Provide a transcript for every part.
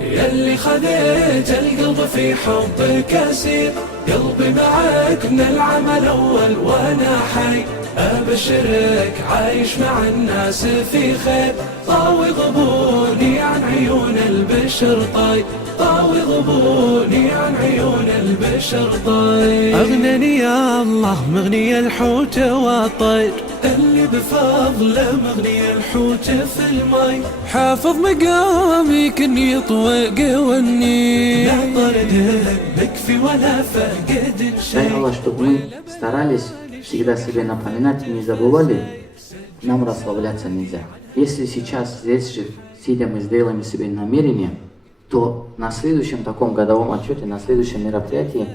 ياللي خذيت القلب في حبك أسير، قلبي معك من العمل أول وأنا حي، أبشرك عايش مع الناس في خير، طاوي غبوني عن عيون البشر طيب، طاوي غبوني عن عيون البشر طيب. أغنني يا الله مغني الحوت والطير، اللي بفضله مغني الحوت في المي، حافظ مقامي كن يطوق وني، لا طردك بكفي ولا فقد Дай شيء. Аллах, чтобы мы старались всегда себе напоминать и не забывали, нам расслабляться нельзя. Если сейчас здесь же, сидя, мы сделаем себе намерение, то на следующем таком годовом отчете, на следующем мероприятии,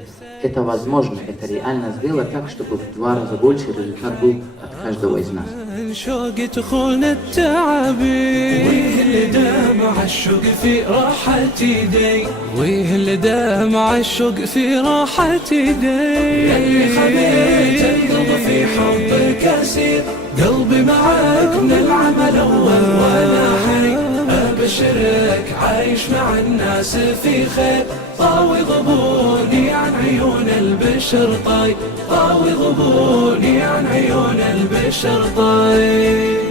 это возможно, это реально сделать так, чтобы в 2 раза больше результат был от каждого из нас. شوق تخون التعابين، ويه اللي دمع الشوق في راحة يدي، ويه اللي دمع الشوق في راحة يدي. ياللي خذيت القلب في حبك أسير، قلبي معك من العمل أول وأنا حي، أبشرك عايش مع الناس في خير، طاوي غبوني عن عيون البشر طيب، طاوي غبوني عن عيون البشر طيب.